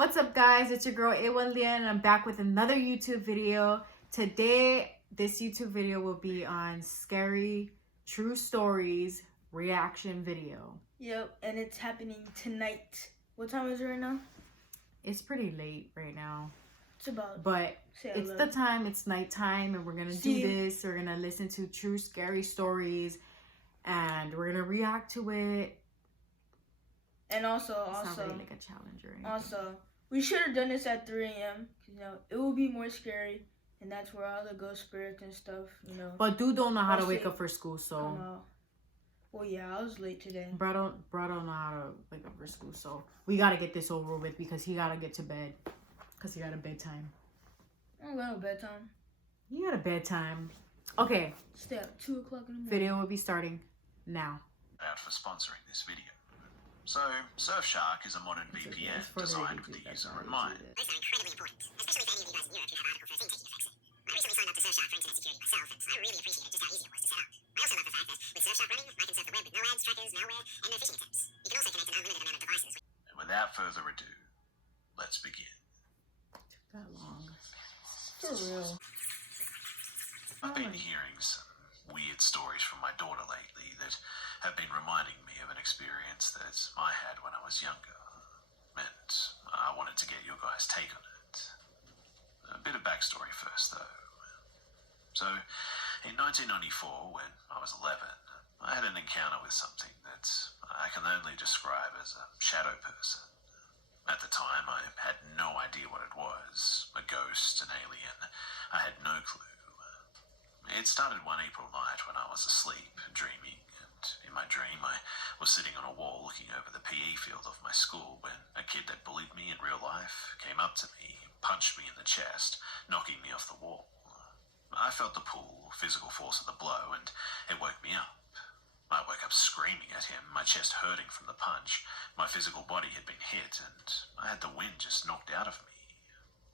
What's up, guys? It's your girl A1 Lian, and I'm back with another YouTube video. Today, this YouTube video will be on scary true stories reaction video. Yep, and it's happening tonight. What time is it right now? It's pretty late right now. It's about. But it's the time. It's nighttime, and we're gonna do this. We're gonna listen to true scary stories, and we're gonna react to it. And also, it's not really like a challenge or anything. Also, we should have done this at 3 a.m. It will be more scary, and that's where all the ghost spirits and stuff, But dude don't know how to wake up for school, so. Well, yeah, I was late today. Bro don't know how to wake up for school, so we gotta get this over with because he gotta get to bed. Because he got a bedtime. I don't got a bedtime. You got a bedtime. Okay. Stay up 2 o'clock in the morning. Video will be starting now. Out for sponsoring this video. So, Surfshark is a modern VPN designed with the user in mind. Those are incredibly important, especially for any of you guys in Europe who have Article 13 taking effect soon. I recently signed up to Surfshark for internet security myself, and I really appreciated just how easy it was to set up. I also love the fact that with Surfshark running, I can surf the web with no ads, trackers, malware, and no phishing attempts. You can also connect an unlimited amount of devices. And without further ado, let's begin. Took that long. For real. I've been hearing some weird stories from my daughter lately that have been reminding me of an experience that I had when I was younger. And I wanted to get your guys' take on it. A bit of backstory first, though. So, in 1994, when I was 11, I had an encounter with something that I can only describe as a shadow person. At the time, I had no idea what it was. A ghost, an alien. I had no clue. It started one April night when I was asleep, dreaming, and in my dream I was sitting on a wall looking over the PE field of my school when a kid that bullied me in real life came up to me, punched me in the chest, knocking me off the wall. I felt the pull, physical force of the blow, and it woke me up. I woke up screaming at him, my chest hurting from the punch. My physical body had been hit, and I had the wind just knocked out of me.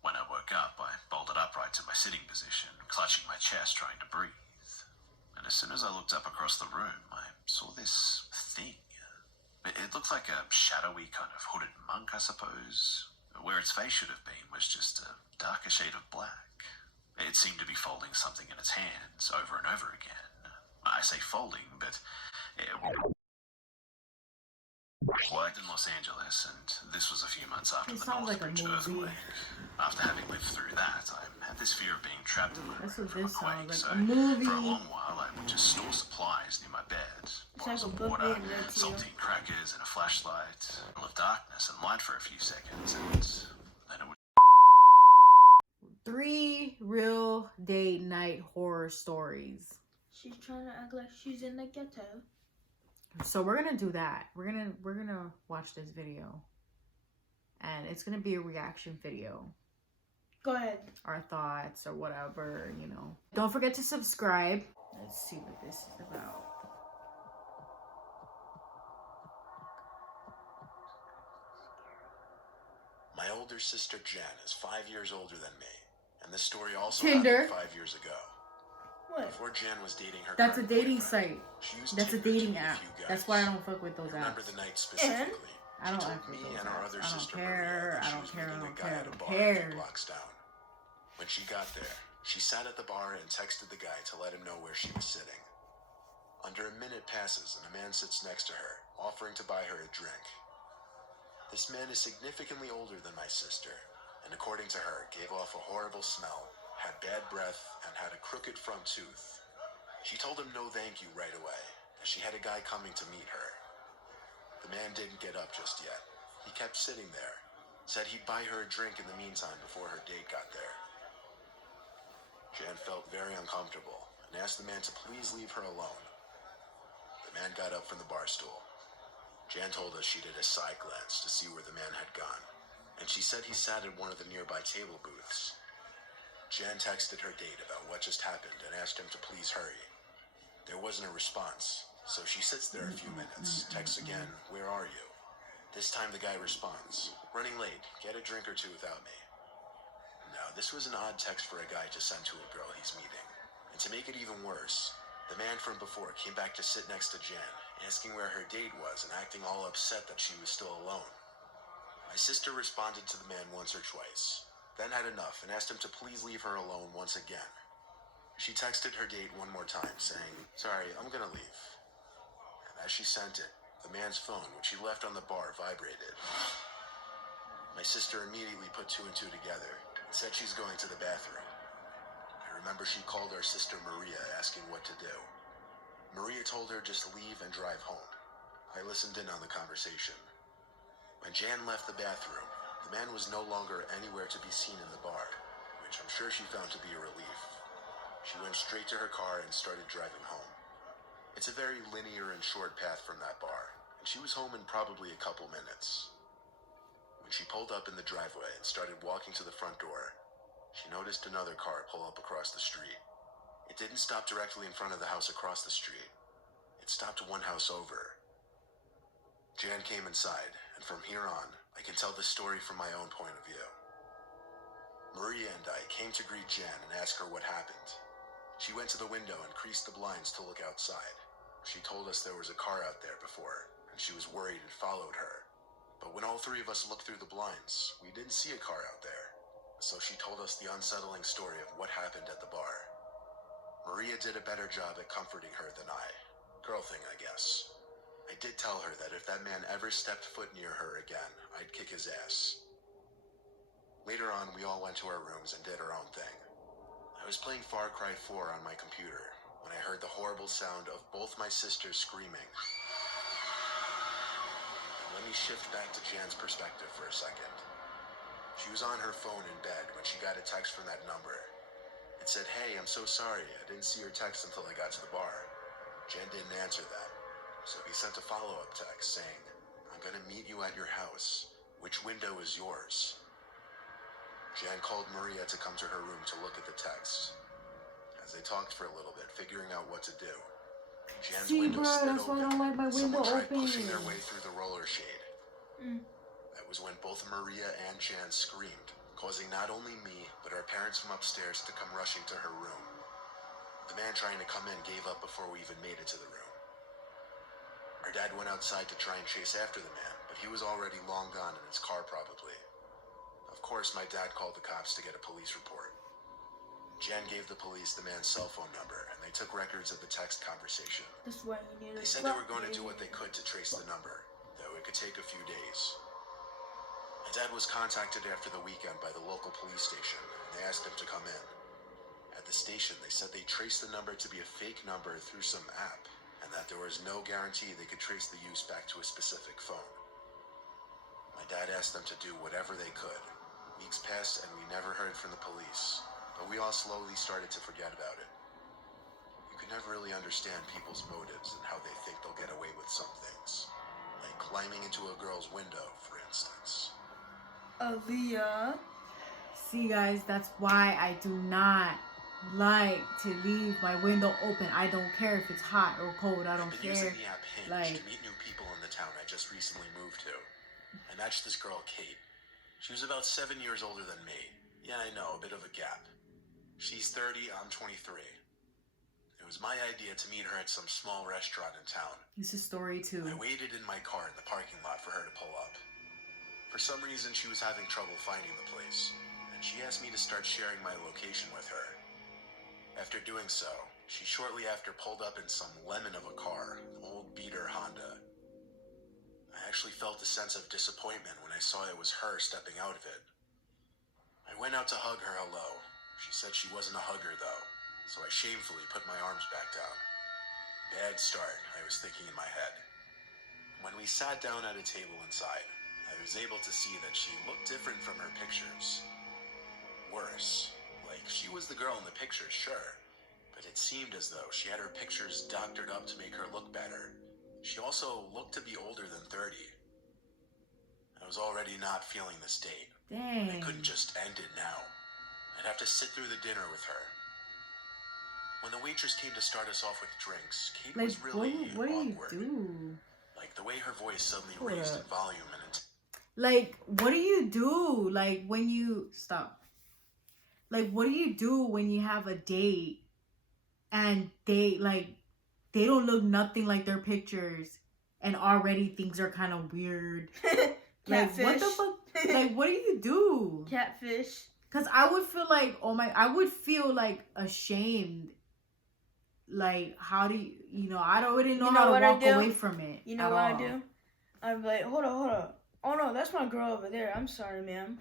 When I woke up, I bolted upright to my sitting position, clutching my chest, trying to breathe. And as soon as I looked up across the room, I saw this thing. It looked like a shadowy kind of hooded monk, I suppose. Where its face should have been was just a darker shade of black. It seemed to be folding something in its hands over and over again. I say folding, but it worked in Los Angeles, and this was a few months after the Northbridge earthquake. After having lived through that, I had this fear of being trapped in my room from a quake, so for a long while I would just store supplies near my bed. Pour some water, saltine crackers, and a flashlight. Full of darkness and light for a few seconds, and then it would... 3 real date night horror stories. She's trying to act like she's in the ghetto. So we're gonna do that. We're gonna watch this video, and it's gonna be a reaction video. Go ahead. Our thoughts or whatever, Don't forget to subscribe. Let's see what this is about. My older sister Jen is 5 years older than me, and this story also Tinder. happened 5 years ago. What? Before Jen was dating her That's a current dating boyfriend, site. she used That's a Tinder to dating meet app. few guys. That's why I don't fuck with those I remember apps. the night specifically. I don't She like told me those and our apps. other I don't sister care. Maria that I she don't was care. I meeting a don't guy care. at I a don't bar a care. few blocks down. When she got there, she sat at the bar and texted the guy to let him know where she was sitting. Under a minute passes and a man sits next to her, offering to buy her a drink. This man is significantly older than my sister, and according to her, gave off a horrible smell, had bad breath, and had a crooked front tooth. She told him no thank you right away, as she had a guy coming to meet her. The man didn't get up just yet. He kept sitting there, said he'd buy her a drink in the meantime before her date got there. Jan felt very uncomfortable and asked the man to please leave her alone. The man got up from the bar stool. Jan told us she did a side glance to see where the man had gone, and she said he sat at one of the nearby table booths. Jan texted her date about what just happened and asked him to please hurry. There wasn't a response, so she sits there a few minutes, texts again, "Where are you?" This time the guy responds, "Running late, get a drink or two without me." Now, this was an odd text for a guy to send to a girl he's meeting. And to make it even worse, the man from before came back to sit next to Jan, asking where her date was and acting all upset that she was still alone. My sister responded to the man once or twice, then had enough and asked him to please leave her alone once again. She texted her date one more time saying, "Sorry, I'm gonna leave." And as she sent it, the man's phone, which he left on the bar, vibrated. My sister immediately put two and two together and said she's going to the bathroom. I remember she called our sister Maria asking what to do. Maria told her just leave and drive home. I listened in on the conversation. When Jan left the bathroom, the man was no longer anywhere to be seen in the bar, which I'm sure she found to be a relief. She went straight to her car and started driving home. It's a very linear and short path from that bar, and she was home in probably a couple minutes. When she pulled up in the driveway and started walking to the front door, she noticed another car pull up across the street. It didn't stop directly in front of the house across the street. It stopped one house over. Jan came inside, and from here on, I can tell the story from my own point of view. Maria and I came to greet Jan and ask her what happened. She went to the window and creased the blinds to look outside. She told us there was a car out there before, and she was worried and followed her. But when all three of us looked through the blinds, we didn't see a car out there. So she told us the unsettling story of what happened at the bar. Maria did a better job at comforting her than I. Girl thing, I guess. I did tell her that if that man ever stepped foot near her again, I'd kick his ass. Later on, we all went to our rooms and did our own thing. I was playing Far Cry 4 on my computer when I heard the horrible sound of both my sisters screaming. And let me shift back to Jan's perspective for a second. She was on her phone in bed when she got a text from that number. It said, "Hey, I'm so sorry, I didn't see your text until I got to the bar." Jan didn't answer that. So he sent a follow-up text saying, "I'm gonna meet you at your house. Which window is yours?" Jan called Maria to come to her room to look at the text. As they talked for a little bit, figuring out what to do, Jan's See, window bro, slid that's why I open. don't like my window Someone tried pushing their open. way through the roller shade. That was when both Maria and Jan screamed, causing not only me, but our parents from upstairs to come rushing to her room. The man trying to come in gave up before we even made it to the room. Our dad went outside to try and chase after the man, but he was already long gone in his car probably. Of course, my dad called the cops to get a police report. Jan gave the police the man's cell phone number, and they took records of the text conversation. That's why you need They said they were going to do what they could to trace the number, though it could take a few days. My dad was contacted after the weekend by the local police station, and they asked him to come in. At the station, they said they traced the number to be a fake number through some app, and that there was no guarantee they could trace the use back to a specific phone. My dad asked them to do whatever they could. Weeks passed and we never heard from the police, but we all slowly started to forget about it. You can never really understand people's motives and how they think they'll get away with some things, like climbing into a girl's window, for instance. Aaliyah. See, guys, that's why I do not like to leave my window open. I don't care if it's hot or cold. I don't I've been care. using the app Hinge Like, to meet new people in the town I just recently moved to. I matched this girl, Kate. She was about 7 years older than me. Yeah, I know, a bit of a gap. She's 30, I'm 23. It was my idea to meet her at some small restaurant in town. it's a story too. I waited in my car in the parking lot for her to pull up. For some reason, she was having trouble finding the place, and she asked me to start sharing my location with her. After doing so, she shortly after pulled up in some lemon of a car, an old beater Honda. I actually felt a sense of disappointment when I saw it was her stepping out of it. I went out to hug her hello. She said she wasn't a hugger though, so I shamefully put my arms back down. Bad start, I was thinking in my head. When we sat down at a table inside, I was able to see that she looked different from her pictures. Worse. Like, she was the girl in the pictures, sure, but it seemed as though she had her pictures doctored up to make her look better. She also looked to be older than 30. I was already not feeling this date. I Dang. couldn't just end it now. I'd have to sit through the dinner with her. When the waitress came to start us off with drinks, Kate Like, was really what do you awkward. do? Like, the way her voice suddenly Hold raised up. in volume and Like, what do you do? Like, when you stop. Like, what do you do when you have a date and they don't look nothing like their pictures and already things are kind of weird? Catfish. Like, what the fuck? Like, what do you do? Catfish. Because I would feel like, I would feel like ashamed. Like, how do you, I don't really know You know how what to I walk do? away from it. You know at what I all. do? I'd be like, hold on. Oh no, that's my girl over there. I'm sorry, ma'am.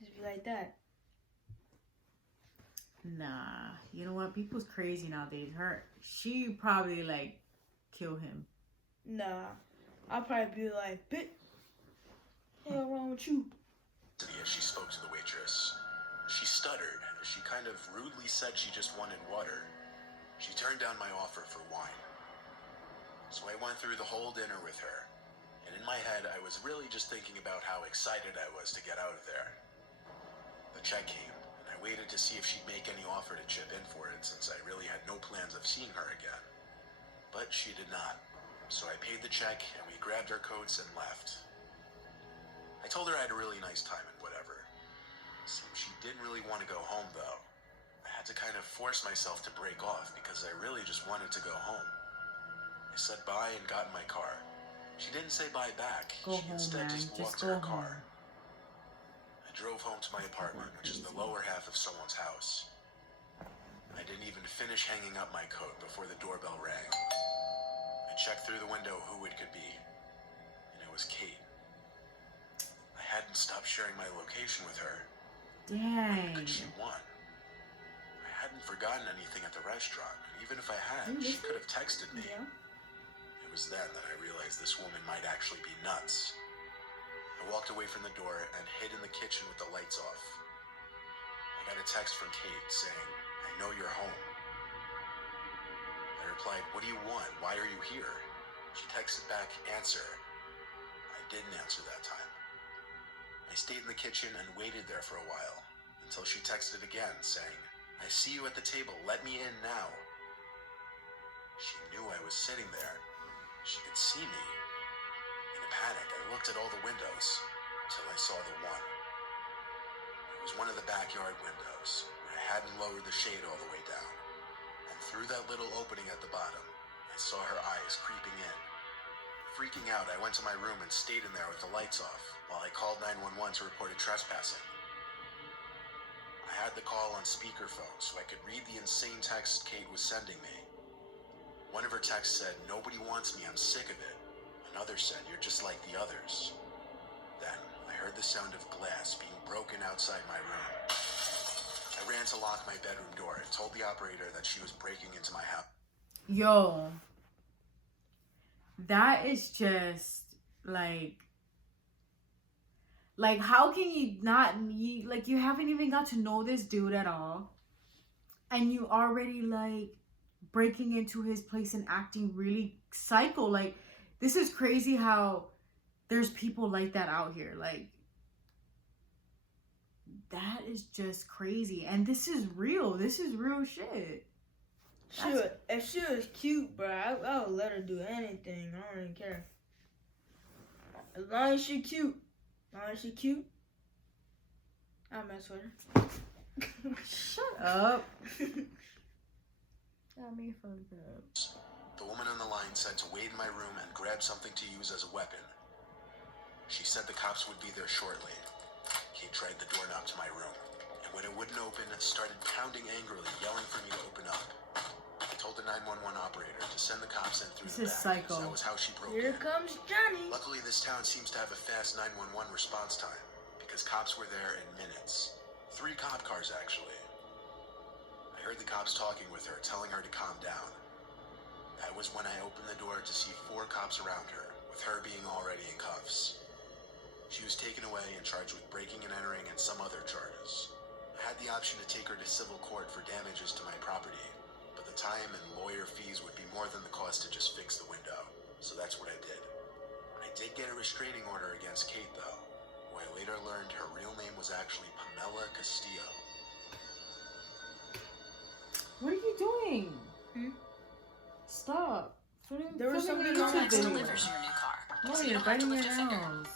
Just be like that. Nah, you know what? People's crazy nowadays. She probably like kill him. Nah. I'll probably be like, bitch, what the hell wrong with you? As she spoke to the waitress, she stuttered. She kind of rudely said she just wanted water. She turned down my offer for wine. So I went through the whole dinner with her, and in my head I was really just thinking about how excited I was to get out of there. The check came, and I waited to see if she'd make any offer to chip in for it, since I really had no plans of seeing her again. But she did not. So I paid the check, and we grabbed our coats and left. I told her I had a really nice time and whatever. Seemed she didn't really want to go home, though. I had to kind of force myself to break off because I really just wanted to go home. I said bye and got in my car. She didn't say bye back. Go She home, instead man. just walked Just to go her car. home. I drove home to my apartment, which is the lower half of someone's house. I didn't even finish hanging up my coat before the doorbell rang. I checked through the window who it could be, and it was Kate. I hadn't stopped sharing my location with her. Dang. What could she want? I hadn't forgotten anything at the restaurant, and even if I had, You she listen? could have texted me. Yeah. It was then that I realized this woman might actually be nuts. I walked away from the door and hid in the kitchen with the lights off. I got a text from Kate saying, "I know you're home." I replied, "What do you want? Why are you here?" She texted back, "Answer." I didn't answer that time. I stayed in the kitchen and waited there for a while, until she texted again saying, "I see you at the table, let me in now." She knew I was sitting there. She could see me. In a panic, I looked at all the windows, till I saw the one. It was one of the backyard windows, where I hadn't lowered the shade all the way down. And through that little opening at the bottom, I saw her eyes creeping in. Freaking out, I went to my room and stayed in there with the lights off, while I called 911 to report a trespassing. I had the call on speakerphone so I could read the insane text Kate was sending me. One of her texts said, "Nobody wants me, I'm sick of it." Another said, "You're just like the others." Then I heard the sound of glass being broken outside my room. I ran to lock my bedroom door and told the operator that she was breaking into my house. Yo, that is just like how can you not you haven't even got to know this dude at all, and you already like breaking into his place and acting really psycho. Like, this is crazy how there's people like that out here. Like, that is just crazy, and this is real shit. Shoot, if she was cute, bro, I would let her do anything. I don't even care. As long as she cute. I'll mess with her. Shut up. Got me fucked up. The woman on the line said to wait in my room and grab something to use as a weapon. She said the cops would be there shortly. Kate tried the doorknob to my room, and when it wouldn't open, started pounding angrily, yelling for me to open up. I told the 911 operator to send the cops in through This the is back, psycho. as that was how she broke Here in. comes Johnny. Luckily, this town seems to have a fast 911 response time, because cops were there in minutes. 3 cop cars, actually. I heard the cops talking with her, telling her to calm down. That was when I opened the door to see 4 cops around her, with her being already in cuffs. She was taken away and charged with breaking and entering and some other charges. I had the option to take her to civil court for damages to my property, but the time and lawyer fees would be more than the cost to just fix the window, so that's what I did. I did get a restraining order against Kate, though, who I later learned her real name was actually Pamela Castillo. What are you doing? Stop. There was something YouTube on my video. delivers your new car. No, So you you're don't have to biting your lift a finger. nails.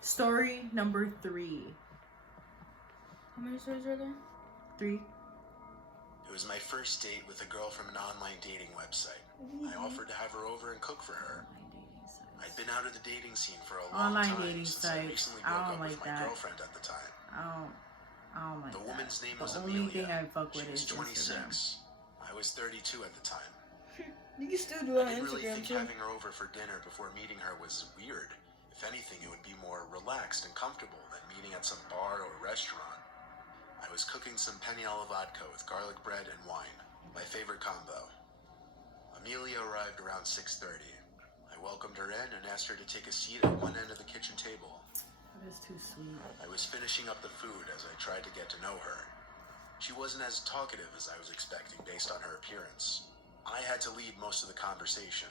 Story number 3. How many stories are there? 3. It was my first date with a girl from an online dating website. I offered to have her over and cook for her. I'd been out of the dating scene for a Online long time dating since I sites. recently I broke don't up like with my that. girlfriend at the time. I don't like The that. woman's name The was only Amelia. thing I fuck with She was is Instagram. 26. I was 32 at the time. You can still do it I on didn't really Instagram think too. having her over for dinner before meeting her was weird. If anything, it would be more relaxed and comfortable than meeting at some bar or restaurant. I was cooking some penne alla vodka with garlic bread and wine, my favorite combo. Amelia arrived around 6:30. I welcomed her in and asked her to take a seat at one end of the kitchen table. That is too sweet. I was finishing up the food as I tried to get to know her. She wasn't as talkative as I was expecting based on her appearance. I had to lead most of the conversation.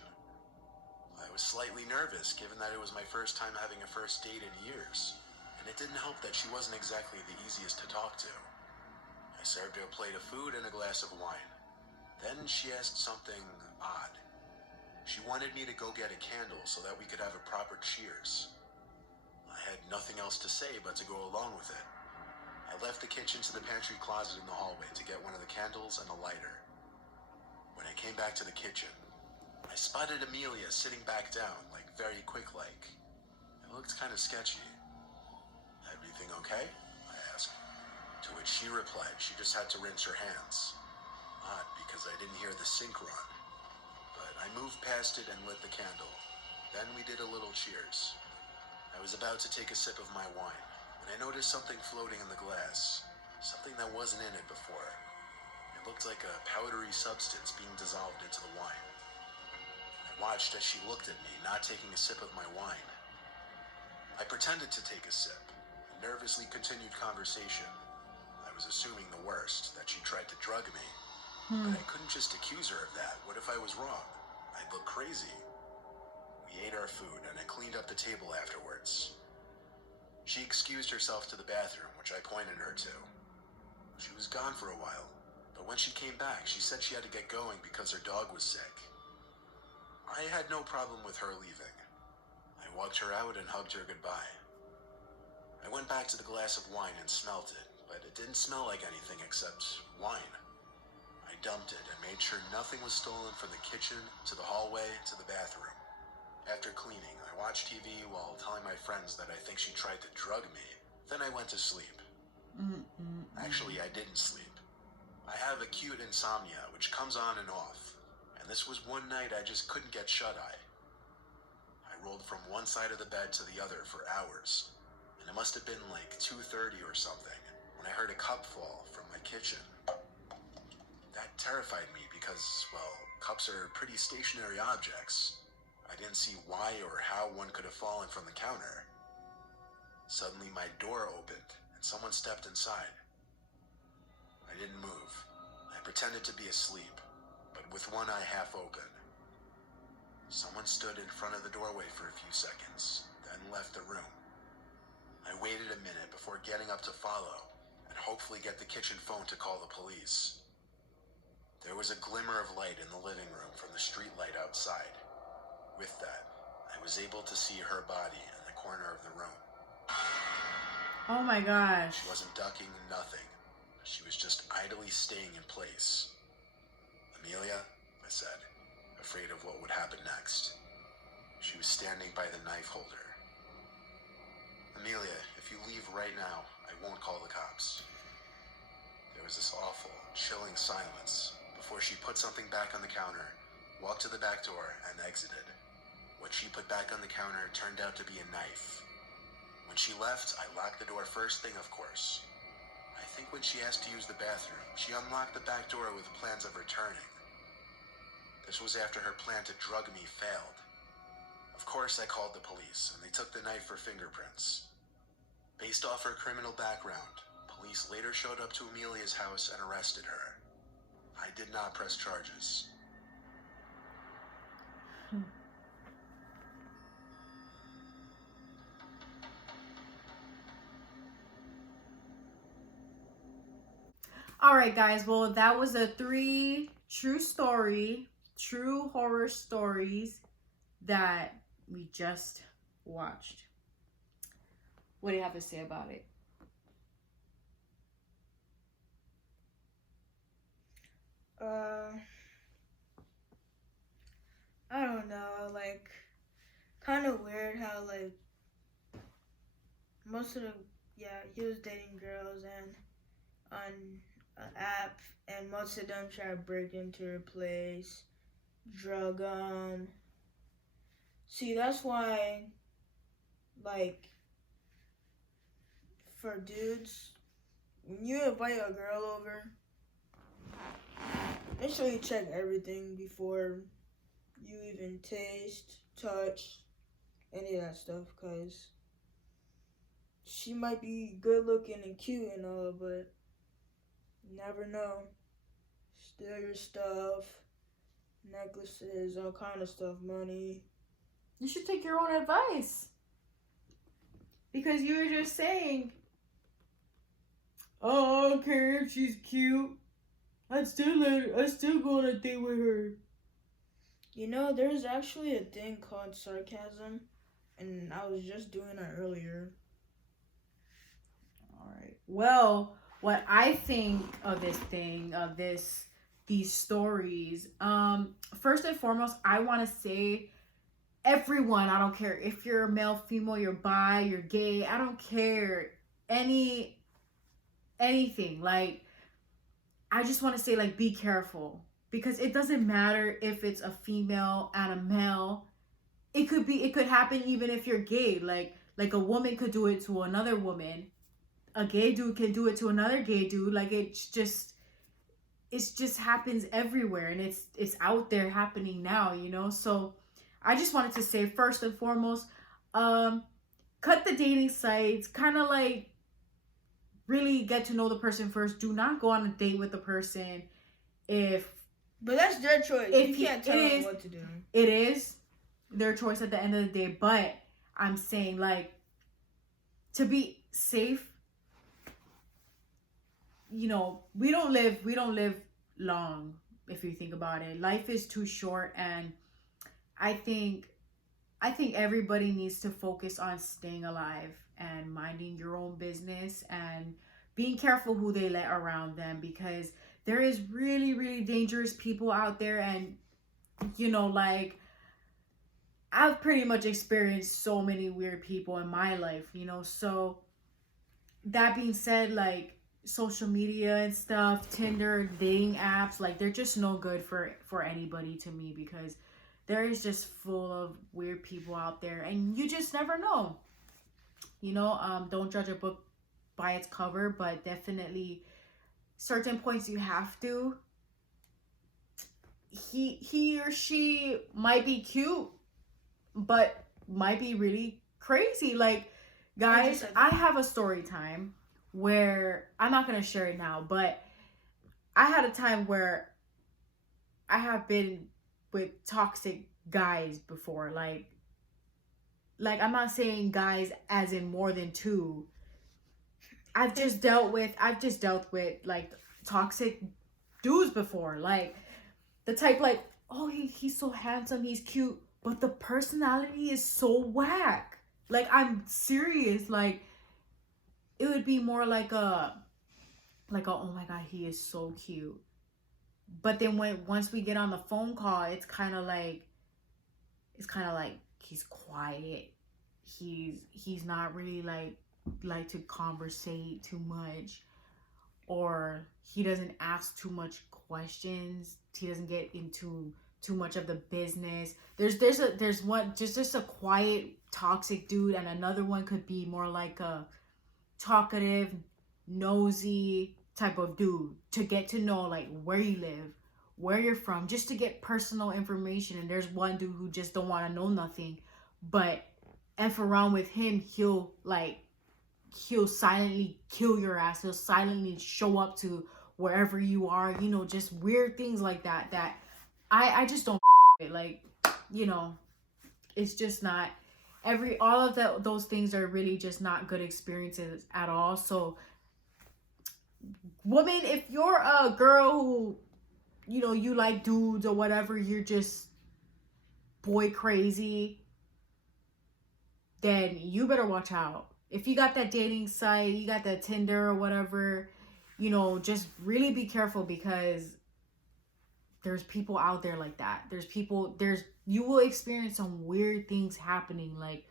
I was slightly nervous given that it was my first time having a first date in years, and it didn't help that she wasn't exactly the easiest to talk to. I served her a plate of food and a glass of wine. Then she asked something odd. She wanted me to go get a candle so that we could have a proper cheers. I had nothing else to say but to go along with it. I left the kitchen to the pantry closet in the hallway to get one of the candles and a lighter. When I came back to the kitchen, I spotted Amelia sitting back down, like very quick-like. It looked kind of sketchy. "Everything okay?" I asked. To which she replied she just had to rinse her hands. Odd, because I didn't hear the sink run. But I moved past it and lit the candle. Then we did a little cheers. I was about to take a sip of my wine when I noticed something floating in the glass. Something that wasn't in it before. It looked like a powdery substance being dissolved into the wine. I watched as she looked at me, not taking a sip of my wine. I pretended to take a sip and nervously continued conversation. I was assuming the worst, that she tried to drug me. But I couldn't just accuse her of that. What if I was wrong? I'd look crazy. We ate our food, and I cleaned up the table afterwards. She excused herself to the bathroom, which I pointed her to. She was gone for a while, but when she came back, she said she had to get going because her dog was sick. I had no problem with her leaving. I walked her out and hugged her goodbye. I went back to the glass of wine and smelt it, but it didn't smell like anything except wine. I dumped it and made sure nothing was stolen from the kitchen to the hallway to the bathroom. After cleaning, I watched TV while telling my friends that I think she tried to drug me. Then I went to sleep. Actually, I didn't sleep. I have acute insomnia, which comes on and off. And this was one night I just couldn't get shut-eye. I rolled from one side of the bed to the other for hours. And it must have been like 2:30 or something when I heard a cup fall from my kitchen. That terrified me because, well, cups are pretty stationary objects. I didn't see why or how one could have fallen from the counter. Suddenly my door opened and someone stepped inside. I didn't move. I pretended to be asleep, but with one eye half open. Someone stood in front of the doorway for a few seconds, then left the room. I waited a minute before getting up to follow and hopefully get the kitchen phone to call the police. There was a glimmer of light in the living room from the street light outside. With that, I was able to see her body in the corner of the room. Oh my gosh. She wasn't ducking, nothing. She was just idly staying in place. "Amelia," I said, afraid of what would happen next. She was standing by the knife holder. "Amelia, if you leave right now, I won't call the cops." There was this awful, chilling silence before she put something back on the counter, walked to the back door, and exited. What she put back on the counter turned out to be a knife. When she left, I locked the door first thing, of course. I think when she asked to use the bathroom, she unlocked the back door with plans of returning. This was after her plan to drug me failed. Of course, I called the police, and they took the knife for fingerprints. Based off her criminal background, police later showed up to Amelia's house and arrested her. I did not press charges. All right, guys. Well, that was the 3 true horror stories that we just watched. What do you have to say about it? I don't know, like, kind of weird how like he was dating girls and on an app, and most of them try to break into her place, drug them. See, that's why, like, for dudes, when you invite a girl over, make sure you check everything before you even taste, touch, any of that stuff, because she might be good looking and cute and all, but you never know. Steal your stuff, necklaces, all kind of stuff, money. You should take your own advice. Because you were just saying, oh, I don't care if she's cute. I'd still go on a date with her. You know, there's actually a thing called sarcasm, and I was just doing that earlier. Alright. Well, what I think of these stories, first and foremost, I want to say everyone, I don't care if you're a male, female, you're bi, you're gay, I don't care, anything, like, I just want to say, like, be careful, because it doesn't matter if it's a female and a male. It could happen even if you're gay, like a woman could do it to another woman, a gay dude can do it to another gay dude, like, it just happens everywhere, and it's out there happening now, you know. So I just wanted to say, first and foremost, cut the dating sites, kind of like really get to know the person first. Do not go on a date with the person But that's their choice. You can't tell them what to do. It is their choice at the end of the day, but I'm saying, like, to be safe, you know, we don't live long, if you think about it. Life is too short, and I think everybody needs to focus on staying alive and minding your own business and being careful who they let around them, because there is really, really dangerous people out there. And, you know, like, I've pretty much experienced so many weird people in my life, you know. So that being said, like, social media and stuff, Tinder, dating apps, like, they're just no good for anybody to me, because there is just full of weird people out there, and you just never know, you know. Don't judge a book by its cover, but definitely certain points you have to. He or she might be cute, but might be really crazy. Like, guys, I have a story time where I'm not gonna share it now, but I had a time where I have been with toxic guys before. Like I'm not saying guys as in more than two. I've just dealt with like toxic dudes before. Like, the type, like, oh, he's so handsome, he's cute, but the personality is so whack. Like, I'm serious. Like, it would be more like a oh my god, he is so cute. But then once we get on the phone call, it's kind of like he's quiet. He's not really like to conversate too much, or he doesn't ask too much questions. He doesn't get into too much of the business. There's one just a quiet toxic dude, and another one could be more like a talkative, nosy type of dude, to get to know, like, where you live, where you're from, just to get personal information. And there's one dude who just don't want to know nothing, but F around with him, he'll silently kill your ass. He'll silently show up to wherever you are, you know, just weird things like that I just don't it. Like, you know, it's just not all of those things are really just not good experiences at all. So, woman, if you're a girl who, you know, you like dudes or whatever, you're just boy crazy, then you better watch out. If you got that dating site, you got that Tinder or whatever, you know, just really be careful, because there's people out there like that. You will experience some weird things happening, like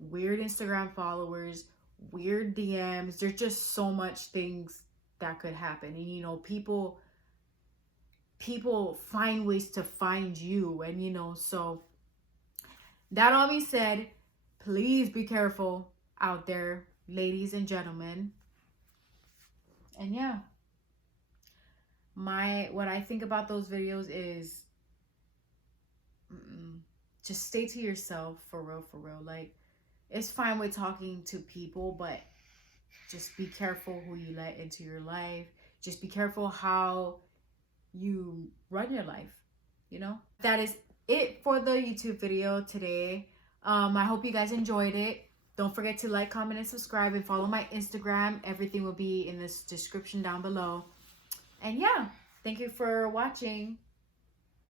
weird Instagram followers, weird DMs. There's just so much things that could happen. And, you know, people find ways to find you. And, you know, so that all being said, please be careful out there, ladies and gentlemen. And yeah, what I think about those videos is just stay to yourself, for real. Like, it's fine with talking to people, but just be careful who you let into your life. Just be careful how you run your life, you know? That is it for the YouTube video today. I hope you guys enjoyed it. Don't forget to like, comment, and subscribe, and follow my Instagram. Everything will be in this description down below. And yeah, thank you for watching.